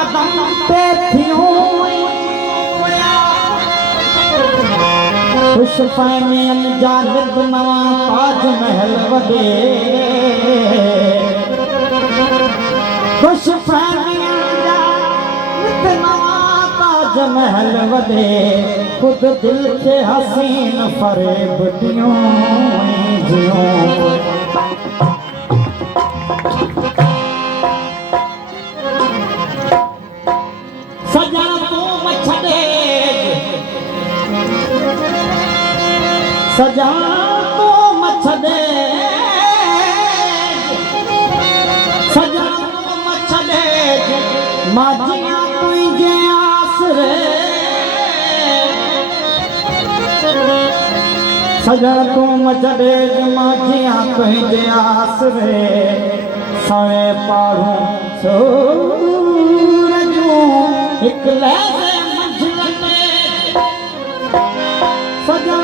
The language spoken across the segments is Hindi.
कदम ते थियूं खुश फहमियन जा नित नवा ताज महल वॾे खुश फहमियन जा नित नवा ताज महल वॾे खुद दिल के हसीन फरेब दियूं जियूं सजण तूं मछड़े सजण तूं मछड़े सजण तूं मछड़े मां जियां तुंहिंजे आसरे सजण तूं मछड़े मां जियां तुंहिंजे आसरे साए पाड़ूं सूरजूं एक लहज़े मंझि में सजण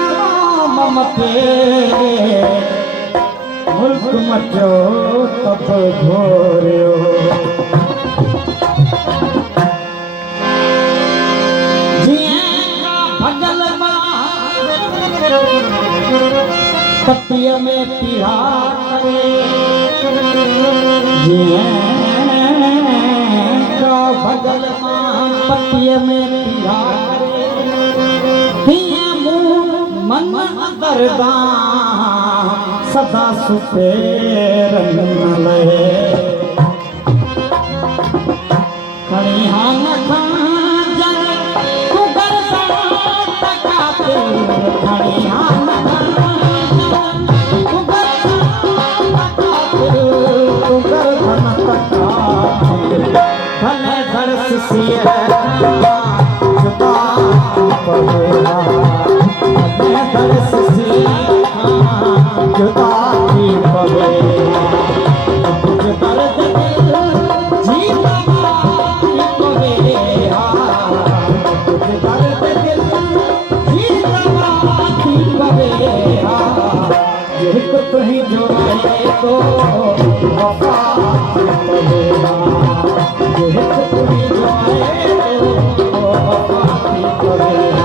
ममते मुल्क मटियो तब घोरियो जीअं भॻल पतीअ में पीड़ा करे जीअं भॻल पतीअ में पीड़ा करे तीअं मूं मन अंदरदां सदा सुठे रंग लहे खणी हान खां जन तूं गरदा टका ते खणी हान खां तूं गरदा टका ते तूं गरदा टका भले दर्स सिए जुदा पवेला भले दर्स सिए जुदा की पवेला कुछ दर्द दिल जीता की पवेला कुछ दर्द दिल जीता की पवेला एक तुही जो आए तो वफा की पवेला एक तुही जो आए तो वफा की पवेला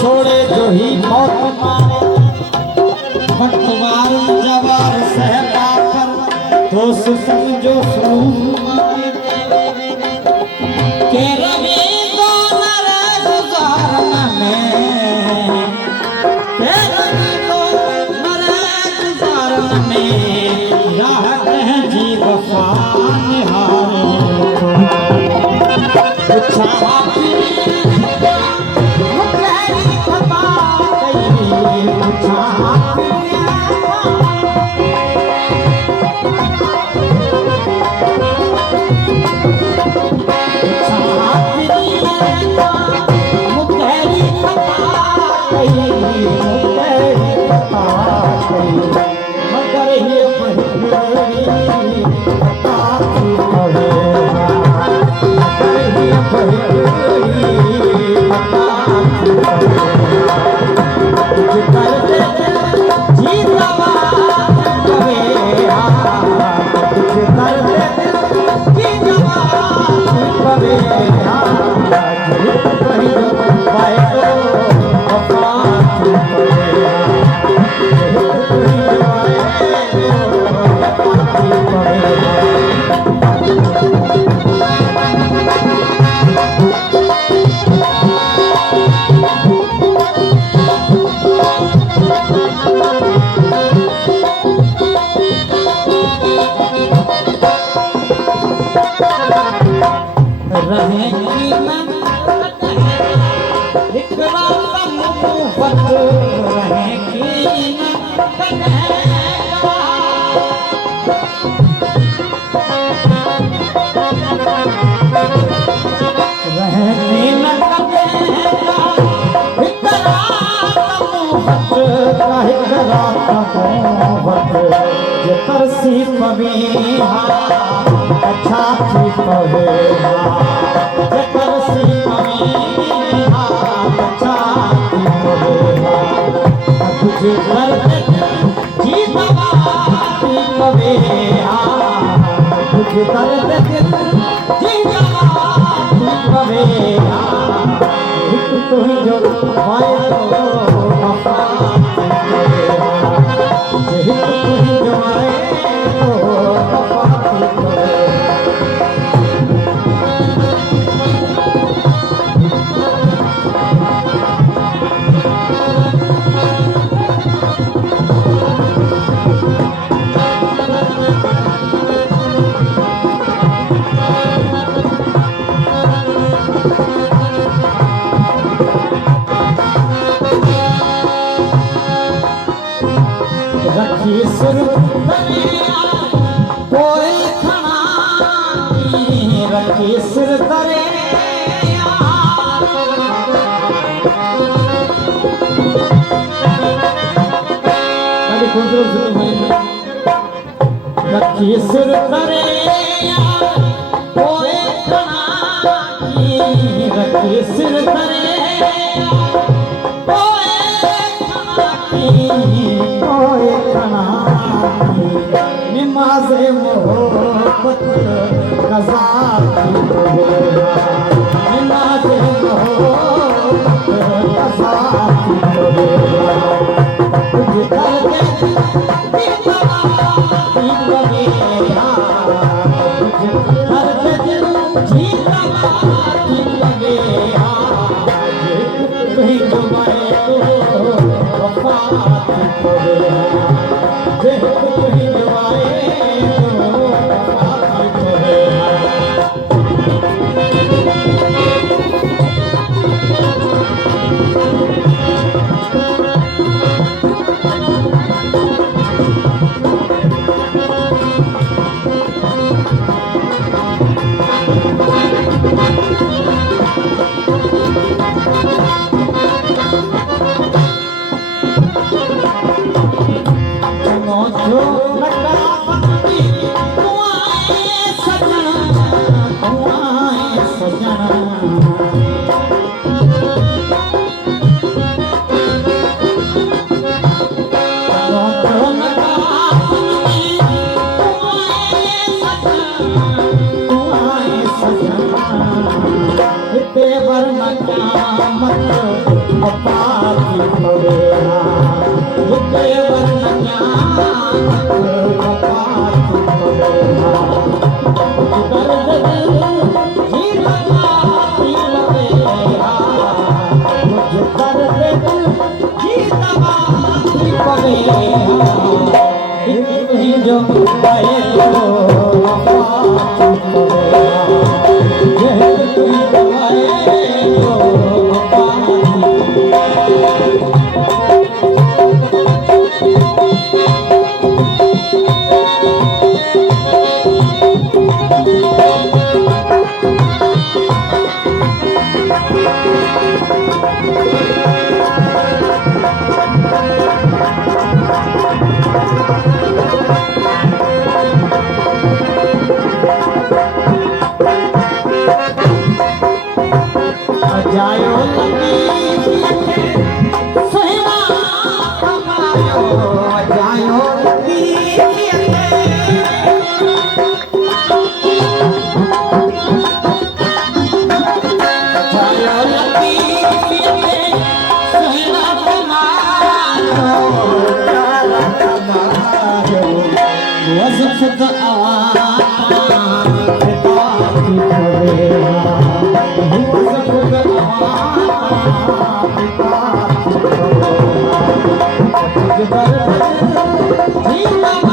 छोड़े जो ही मौत मारे पटवार जवार सहता कर दोस्त समझो के रवि को नरे गुजारन में के रवि को नरे गुजारन में राह कह जी वफा निहारे अच्छा मगर ये रहेगी न इकरा मुहब्बत रहेगी न रहने न ये तरसी पवेहा अच्छा थी पवेहा ये तरसी पवेहा अच्छा थी पवेहा तुझे दर्द जी दवाती पवेहा तुझे दर्द जी दवाती पवेहा एक तो ही जो वायरो वफा रखी सुर कोई खना रखी सुर तरे रखी सुर तरे कोई खना रखी सुर तरे निमाज़े मोहब्बत कज़ा थी पवेहा निमाज़े मोहब्बत कज़ा थी पवेहा तुझे दर्द दी दवाती पवेहा तुझे दर्द जी दवाती पवेहा तुही जो मैं वफा थी पवेहा तुही जो He